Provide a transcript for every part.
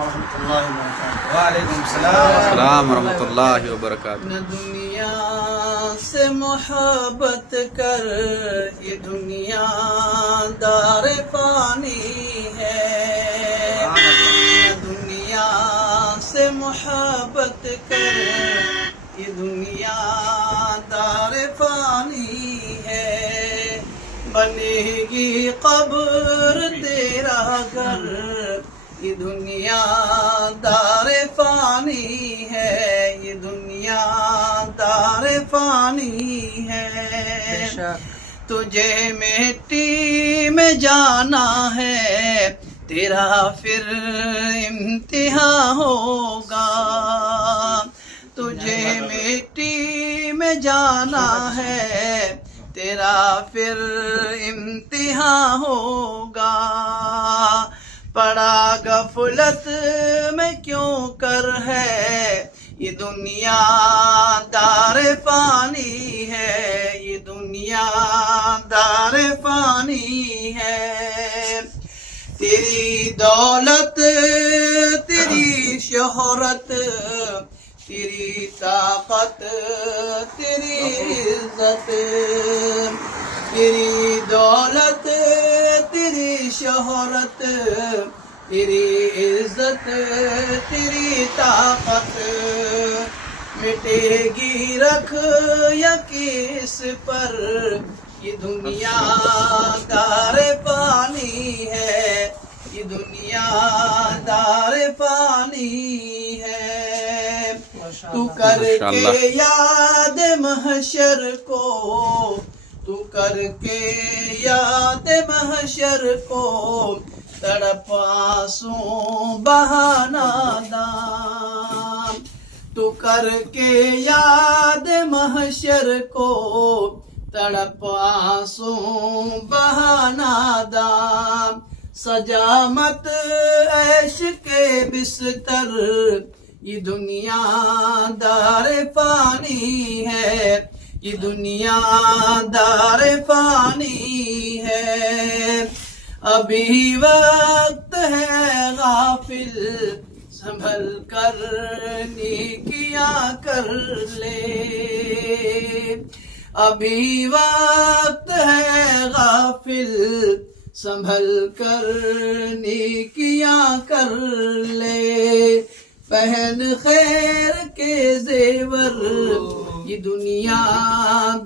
ورحمۃ اللہ وبرکاتہ۔ وعلیکم السلام ورحمۃ اللہ وبرکاتہ۔ نہ دنیا سے محبت کر، یہ دنیا دار فانی ہے۔ نہ دنیا سے محبت کر، یہ دنیا دار فانی ہے۔ بنے گی قبر تیرا گھر، یہ دنیا دار فانی ہے، یہ دنیا دار فانی ہے۔ تجھے مٹی میں جانا ہے، تیرا پھر امتحان ہوگا۔ تجھے مٹی میں جانا ہے، تیرا پھر امتحان ہوگا۔ پڑا غفلت میں کیوں کر ہے، یہ دنیا دار فانی ہے، یہ دنیا دار فانی ہے۔ تیری دولت، تیری شہرت، تیری طاقت، تیری عزت، تیری دولت، تیری شہرت، تیری عزت، تیری طاقت مٹے گی، رکھ یقین اس پر، یہ دنیا دار فانی ہے، یہ دنیا دار فانی ہے۔ تو کر کے یاد محشر کو، تو کر کے یاد محشر کو، تڑپ آنسوں بہانا دام۔ تو کر کے یاد محشر کو، تڑپ آنسوں بہانا دام۔ سجا مت عیش کے بستر، یہ دنیا دار فانی ہے، یہ دنیا دار فانی ہے۔ ابھی وقت ہے غافل، سنبھل کر نیکیاں کر لے۔ ابھی وقت ہے غافل، سنبھل کر نیکیاں کر لے۔ پہن خیر کے زیور، یہ دنیا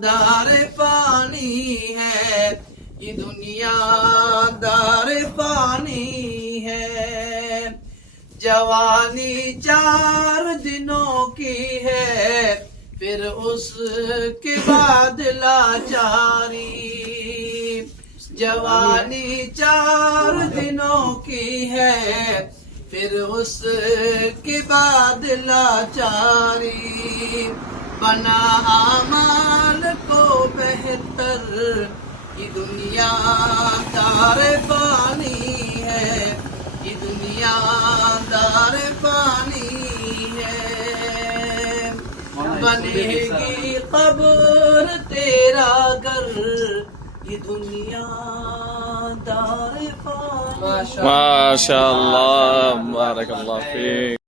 دار فانی ہے، یہ دنیا دار فانی ہے۔ جوانی 4 دنوں کی ہے، پھر اس کے بعد لاچاری۔ جوانی 4 دنوں کی ہے، پھر اس کے بعد لاچاری۔ بنا اعمال کو بہتر، یہ دنیا دار فانی ہے، یہ دنیا دار فانی ہے۔ بنے گی قبر تیرا گھر، یہ دنیا دار فانی ہے۔ ماشاء اللہ، بارک اللہ فیک۔